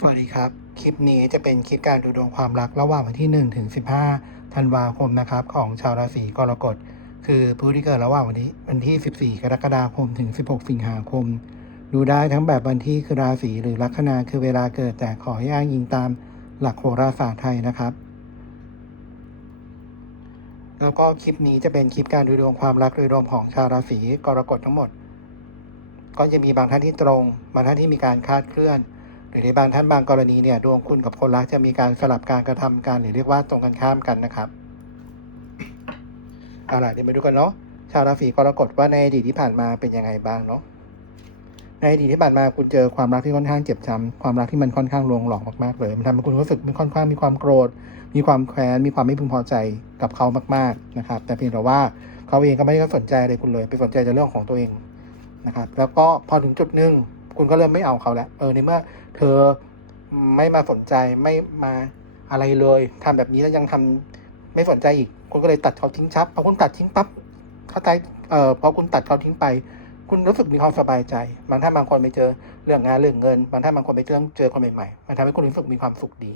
สวัสดีครับ คลิปนี้จะเป็นคลิปการดูดวงความรักระหว่างวันที่ 1 ถึง 15 ธันวาคมนะครับ ของชาวราศีกรกฎ คือผู้ที่เกิดระหว่างวันที่วันที่ 14 กรกฎาคมถึง 16 สิงหาคม ดูได้ทั้งแบบวันที่คือราศีหรือลัคนาคือเวลาเกิดแต่ขอให้อ้างอิงตามหลักโหราศาสตร์ไทยนะครับ แล้วก็คลิปนี้จะเป็นคลิปการดูดวงความรักโดยรวมของชาวราศีกรกฎทั้งหมด ก็จะมีบางท่านที่ตรง บางท่านที่มีการคาดเคลื่อน หรือในบางท่านบางกรณีเนี่ยดวงคุณกับคนรักจะมีการสลับการกระทำกันหรือเรียกว่าตรงกันข้ามกันนะครับเอาล่ะเดี๋ยวมาดูกันเนาะชาวราศีกรกฎว่าในอดีตที่ผ่านมาเป็นยังไงบ้างเนาะในอดีตที่ผ่านมาคุณเจอความรักที่ค่อนข้างเจ็บช้ำความรักที่มันค่อนข้างลวงหลอกมากๆเลยมันทำให้คุณรู้สึกมันค่อนข้างมีความโกรธ มีความแค้นมีความไม่พึงพอใจกับเขามากๆนะครับ แต่เพียงแต่ว่าเขาเองก็ไม่ได้สนใจอะไรคุณเลย ไปสนใจแต่เรื่องของตัวเองนะครับ แล้วก็พอถึงจุดหนึ่ง คุณก็เริ่มไม่เอาเขาแล้วเออในเมื่อเธอไม่มาสนใจไม่มาอะไรเลยทำแบบนี้แล้วยังทำไม่สนใจอีก คุณก็เลยตัดเขาทิ้งชับพอคุณตัดทิ้งปั๊บเข้าใจเอ่อพอคุณตัดเขาทิ้งไป คุณรู้สึกมีความสบายใจ บางท่านบางคนไปเจอเรื่องงานเรื่องเงิน บางท่านบางคนไปเจอเจอคนใหม่ๆมันทำให้คุณรู้สึกมีความสุขดี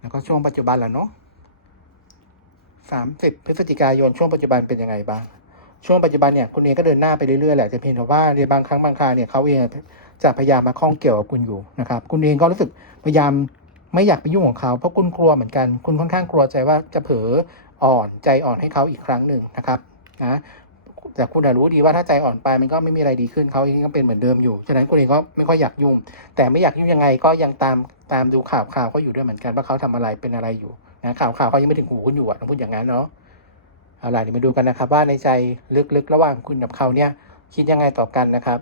แล้วก็ช่วงปัจจุบันแหละเนาะสามสิบพฤศจิกายนช่วงปัจจุบันเป็นยังไงบ้าง ช่วงปัจจุบันเนี่ยคุณเองก็เดินหน้าไปเรื่อยๆแหละแต่เพียงแต่ว่าในบางครั้งบางคราเนี่ยเขาเองจะพยายามมาข้องเกี่ยวกับคุณอยู่นะครับ คุณเองก็รู้สึกพยายามไม่อยากไปยุ่งของเขา เพราะคุณกลัวเหมือนกัน คุณค่อนข้างกลัวใจว่าจะเผลออ่อนใจอ่อนให้เขาอีกครั้งหนึ่งนะครับนะแต่คุณรู้ดีว่าถ้าใจอ่อนไปมันก็ไม่มีอะไรดีขึ้นเขาเองก็เป็นเหมือนเดิมอยู่ฉะนั้นคุณเองก็ไม่ค่อยอยากยุ่ง แต่ไม่อยากยุ่งยังไงก็ยังตามตามดูข่าวข่าวเขาอยู่ด้วยเหมือนกันว่าเขาทำอะไรเป็นอะไรอยู่นะข่าวข่าวเขายังไม่ถึงหูคุณอยู่อะต้องพูดอย่างนั้นเนาะ เอาล่ะเดี๋ยวมาดูกันนะครับ ว่าในใจลึกๆ ระหว่างคุณกับเขาเนี่ยคิดยังไงต่อกันนะครับ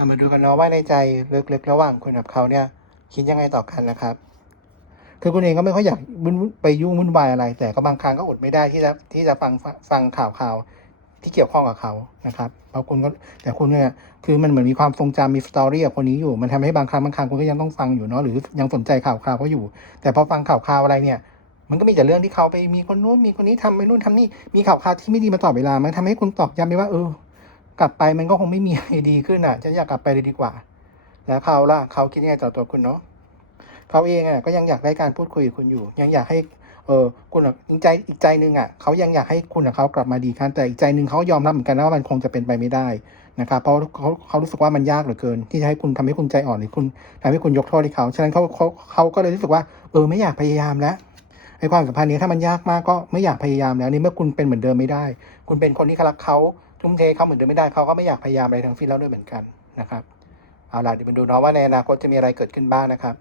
ามาดูกันเนาะว่าในใจลึกๆระหว่างคุณกับเขาเนี่ย คิดยังไงต่อกันนะครับ คือคุณเองก็ไม่ค่อยอยากไปยุ่งวุ่นวายอะไร แต่ก็บางครั้งก็อดไม่ได้ที่จะที่จะฟังฟังข่าวข่าวที่เกี่ยวข้องกับเขานะครับเพราะคุณก็แต่คุณเนี่ยคือมันเหมือนมีความทรงจำมีสตอรี่กับคนนี้อยู่ มันทำให้บางครั้งบางครั้งคุณก็ยังต้องฟังอยู่เนาะหรือยังสนใจข่าวข่าวเขาอยู่ แต่พอฟังข่าวข่าวอะไรเนี่ย มันก็มีแต่เรื่องที่เขาไปมีคนนู้นมีคนนี้ทำไปนู่นทำนี่มีข่าวข่าวที่ไม่ดีมาตลอเวลา มันทำให้คุณตอกย้ำไปว่าเออ กลับไปมันก็คงไม่มีอะไรดีขึ้นอะฉันอยากกลับไปเลยดีกว่า แล้วเขาล่ะเขาคิดยังไงต่อตัวคุณเนาะเขาเองอะก็ยังอยากได้การพูดคุยกับคุณอยู่ ยังอยากให้เออคุณอะอีกใจอีกใจหนึ่งอะเขายังอยากให้คุณกับเขากลับมาดีกันแต่อีกใจหนึ่งเขายอมรับเหมือนกันนะว่ามันคงจะเป็นไปไม่ได้นะครับเพราะเขาเขารู้สึกว่ามันยากเหลือเกิน ที่จะให้คุณทำให้คุณใจอ่อนหรือคุณทำให้คุณยกโทษให้เขาฉะนั้นเขาเขาเขาก็เลยรู้สึกว่าเออไม่อยากพยายามแล้วไอ้ความสัมพันธ์นี้ถ้ามันยากมากก็ไม่อยากพยายามแล้วนี่เมื่อคุณเป็นเหมือนเดิมไม่ได้ คุณเป็นคนที่รักเขา ทุ่มเทเขาเหมือนเดิมไม่ได้เขาก็ไม่อยากพยายามอะไรทั้งสิ้นแล้วด้วยเหมือนกันนะครับเอาล่ะเดี๋ยวมาดูเนาะว่าในอนาคตจะมีอะไรเกิดขึ้นบ้างนะครับ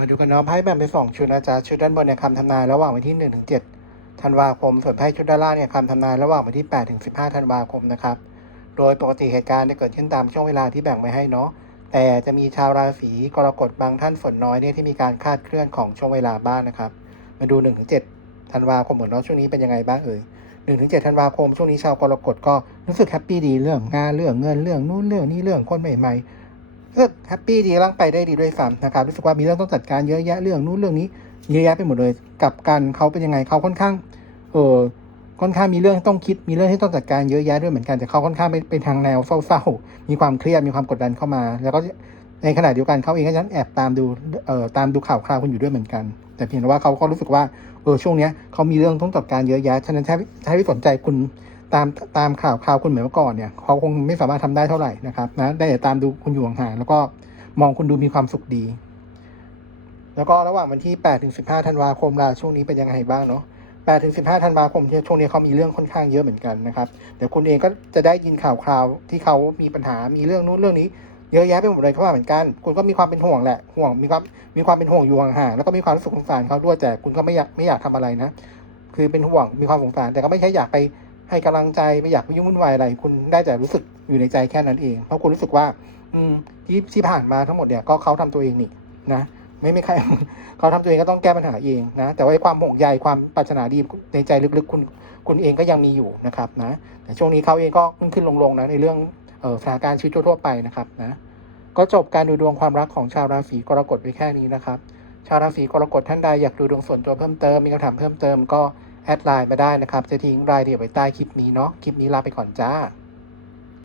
มาดูกันเนาะไพ่แบ่งเป็นสองชุดนะจ๊ะชุดด้านบนเนี่ยคำทำนายระหว่างวันที่1นถึงเธันวาคม ส่วนไพ่ชุดด้านล่างเนี่ยคำทำนายระหว่างวันที่8ถึง15ธันวาคมนะครับโดยปกติเหตุการณ์จะเกิดขึ้นตามช่วงเวลาที่แบ่งไว้ให้เนาะแต่จะมีชาวราศีกรกฎบางท่านฝนน้อยเนี่ยที่มีการคาดเคลื่อนของช่วงเวลาบ้างนะครับ มาดู1นถึงเธันวาคมเหมือนเนาะช่วงนี้เป็นยังไงบ้างเอ่ย1นถึงเธันวาคมช่วงนี้ชาวกรกฎก็รู้สึกแฮปปี้ดีเรื่องงานเรื่องเงินเรื่องนู่นเรื่องนี้เรื่องคนใหม่ๆ รู้สึกแฮปปี้ดีร่างไปได้ดีด้วยซ้ำนะครับรู้สึกว่ามีเรื่องต้องจัดการเยอะแยะเรื่องนู้นเรื่องนี้เยอะแยะไปหมดเลยกับกันเขาเป็นยังไงเขาค่อนข้าง เออค่อนข้างมีเรื่องต้องคิดมีเรื่องที่ต้องจัดการเยอะแยะด้วยเหมือนกันแต่เขาค่อนข้างเป็นทางแนวเศร้าๆมีความเครียดมีความกดดันเข้ามา แล้วก็ในขณะเดียวกันเขาเองก็ยังแอบตามดูเอ่อตามดูข่าวคราวคุณอยู่ด้วยเหมือนกัน แต่เพียงแต่ว่าเขาก็รู้สึกว่าเออช่วงเนี้ยเขามีเรื่องต้องจัดการเยอะแยะฉะนั้นถ้าถ้าไม่สนใจคุณ ตามตามข่าวคราวคุณเหมือนเมื่อก่อนเนี่ยเขาคงไม่สามารถทำได้เท่าไหร่นะครับนะได้แต่ตามดูคุณอยู่ห่างๆแล้วก็มองคุณดูมีความสุขดี แล้วก็ระหว่างวันที่8ถึง15ธันวาคมล่ะช่วงนี้เป็นยังไงบ้างเนาะ8ถึง15ธันวาคมที่ช่วงนี้เขามีเรื่องค่อนข้างเยอะเหมือนกันนะครับเดี๋ยวคุณเองก็จะได้ยินข่าวคราวที่เขามีปัญหามีเรื่องนู้นเรื่องนี้เยอะแยะไปหมดเลยเข้าว่าเหมือนกัน คุณก็มีความเป็นห่วงแหละ ห่วง มีความ มีความเป็นห่วงอยู่ห่างๆ แล้วก็มีความรู้สึกสงสารเขาด้วย แต่คุณก็ไม่อยาก ไม่อยากทำอะไรนะ คือเป็นห่วง มีความสงสาร แต่ก็ไม่ใช่อยากไป ให้กำลังใจไม่อยากไปยุ่งวุ่นวายอะไร คุณได้แต่รู้สึกอยู่ในใจแค่นั้นเอง เพราะคุณรู้สึกว่า อืมที่ที่ผ่านมาทั้งหมดเนี่ยก็เขาทำตัวเองนี่นะไม่ไม่ใครเขาทำตัวเองก็ต้องแก้ปัญหาเองนะ แต่ว่าความห่วงใยความปรารถนาดีในใจลึกๆ คุณคุณเองก็ยังมีอยู่นะครับนะแต่ช่วงนี้เขาเองก็ขึ้นขึ้นลงๆนะในเรื่องเออสถานการณ์ชีวิตทั่วไปนะครับนะก็จบการดูดวงความรักของชาวราศีกรกฎไปแค่นี้นะครับ ชาวราศีกรกฎท่านใดอยากดูดวงส่วนตัวเพิ่มเติมมีคำถามเพิ่มเติมก็ แอดไลน์มาได้นะครับ จะทิ้งรายละเอียดไว้ใต้คลิปนี้เนาะ คลิปนี้ลาไปก่อนจ้า